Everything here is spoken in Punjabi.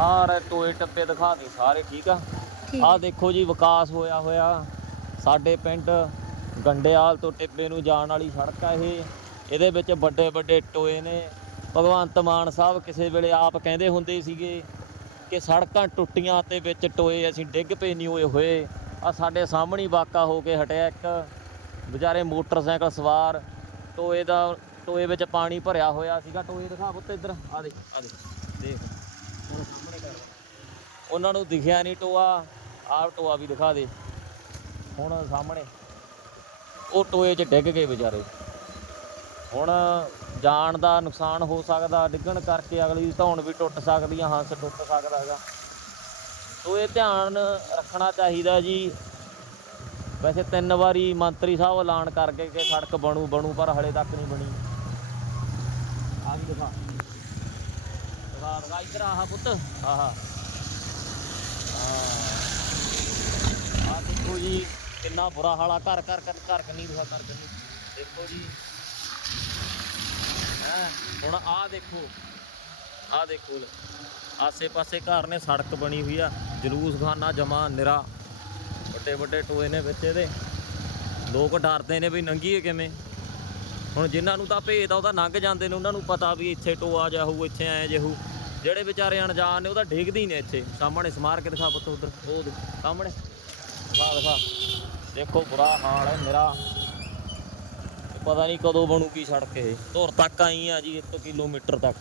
ਆਹ ਟੋਏ ਟੱਪੇ ਦਿਖਾ ਦੇ ਸਾਰੇ ਠੀਕ ਆ। ਆਹ ਦੇਖੋ ਜੀ ਵਿਕਾਸ ਹੋਇਆ ਹੋਇਆ। ਸਾਡੇ ਪਿੰਡ ਗੰਡਿਆਲ ਤੋਂ ਟਿੱਬੇ ਨੂੰ ਜਾਣ ਵਾਲੀ ਸੜਕ ਆ ਇਹ। ਇਹਦੇ ਵਿੱਚ ਵੱਡੇ ਵੱਡੇ ਟੋਏ ਨੇ। ਭਗਵੰਤ ਮਾਨ ਸਾਹਿਬ ਕਿਸੇ ਵੇਲੇ ਆਪ ਕਹਿੰਦੇ ਹੁੰਦੇ ਸੀਗੇ ਕਿ ਸੜਕਾਂ ਟੁੱਟੀਆਂ ਤੇ ਵਿੱਚ ਟੋਏ ਅਸੀਂ ਡਿੱਗ ਪਏ ਨਹੀਂ ਹੋਏ ਹੋਏ। ਆ ਸਾਡੇ ਸਾਹਮਣੇ ਵਾਕਾ ਹੋ ਕੇ ਹਟਿਆ ਇੱਕ। ਵਿਚਾਰੇ ਮੋਟਰਸਾਈਕਲ ਸਵਾਰ ਟੋਏ ਦਾ ਟੋਏ ਵਿੱਚ ਪਾਣੀ ਭਰਿਆ ਹੋਇਆ ਸੀਗਾ। ਟੋਏ ਦਿਖਾ ਪੁੱਤ ਇੱਧਰ। ਆ ਦੇ ਆ ਦੇ ਦੇਖ। ਉਹਨਾਂ ਨੂੰ ਦਿਖਿਆ ਨਹੀਂ ਟੋਆ ਆਪ ਟੋਆ ਵੀ ਦਿਖਾ ਦੇ। ਹੁਣ ਸਾਹਮਣੇ ਉਹ ਟੋਏ 'ਚ ਡਿੱਗ ਗਏ ਵਿਚਾਰੇ। ਹੁਣ ਜਾਣ ਦਾ ਨੁਕਸਾਨ ਹੋ ਸਕਦਾ, ਡਿੱਗਣ ਕਰਕੇ ਅਗਲੀ ਦੀ ਧੌਣ ਵੀ ਟੁੱਟ ਸਕਦੀ ਆ ਹੰਸ ਟੁੱਟ ਸਕਦਾ ਹੈਗਾ। ਤੋ ਇਹ ਧਿਆਨ ਰੱਖਣਾ ਚਾਹੀਦਾ ਜੀ। ਵੈਸੇ ਤਿੰਨ ਵਾਰੀ ਮੰਤਰੀ ਸਾਹਿਬ ਐਲਾਨ ਕਰਕੇ ਕਿ ਸੜਕ ਬਣੂ ਬਣੂ, ਪਰ ਹਲੇ ਤੱਕ ਨਹੀਂ ਬਣੀ। ਆ ਵੀ ਦਿਖਾ। ਇੱਧਰ ਆਹ ਪੁੱਤ। ਆਹਾ। ਆ ਦੇਖੋ ਜੀ ਕਿੰਨਾ ਬੁਰਾ ਹਾਲਾ ਘਰ ਘਰ ਘਰ ਘਰ ਕੰਨੀ ਦਿਖਾ ਘਰ ਕੰਨੀ। ਦੇਖੋ ਜੀ। ਹੈਂ? ਹੁਣ ਆਹ ਦੇਖੋ। ਆਹ ਦੇਖੋ ਲੈ। ਆਸੇ-ਪਾਸੇ ਘਰ ਨੇ ਸੜਕ ਬਣੀ ਹੋਈ ਆ। ਜਲੂਸ ਖਾਨਾ ਜਮਾ ਨਿਰਾ। ਵੱਡੇ ਵੱਡੇ ਟੋਏ ਨੇ ਵਿੱਚ ਇਹਦੇ। ਲੋਕ ਡਰਦੇ ਨੇ ਵੀ ਨੰਗੀਏ ਕਿਵੇਂ? ਹੁਣ ਜਿਨ੍ਹਾਂ ਨੂੰ ਤਾਂ ਭੇਦ ਆ ਉਹ ਤਾਂ ਲੰਘ ਜਾਂਦੇ ਨੇ। ਉਹਨਾਂ ਨੂੰ ਪਤਾ ਵੀ ਇੱਥੇ ਟੋਆ ਜਾ ਹੋਊ ਇੱਥੇ ਐ ਜੇ ਹੋਊ। ਜਿਹੜੇ ਵਿਚਾਰੇ ਅਣਜਾਣ ਨੇ ਉਹ ਤਾਂ ਡਿੱਗਦੇ ਹੀ ਨੇ ਇੱਥੇ। ਸਾਹਮਣੇ ਸਮਾਰ ਕੇ ਦਿਖਾ ਪੁੱਤ ਉਧਰ। ਉਹ ਦੇਖ, ਸਾਹਮਣੇ। ਦਿਖਾ ਦਿਖਾ। ਦੇਖੋ ਬੁਰਾ ਹਾਲ ਹੈ ਮੇਰਾ। ਪਤਾ ਨਹੀਂ ਕਦੋਂ ਬਣੂ ਕੀ ਸੜਕ ਇਹ। ਧੁਰ ਤੱਕ ਆਈ ਆ ਜੀ 1 ਕਿਲੋਮੀਟਰ ਤੱਕ।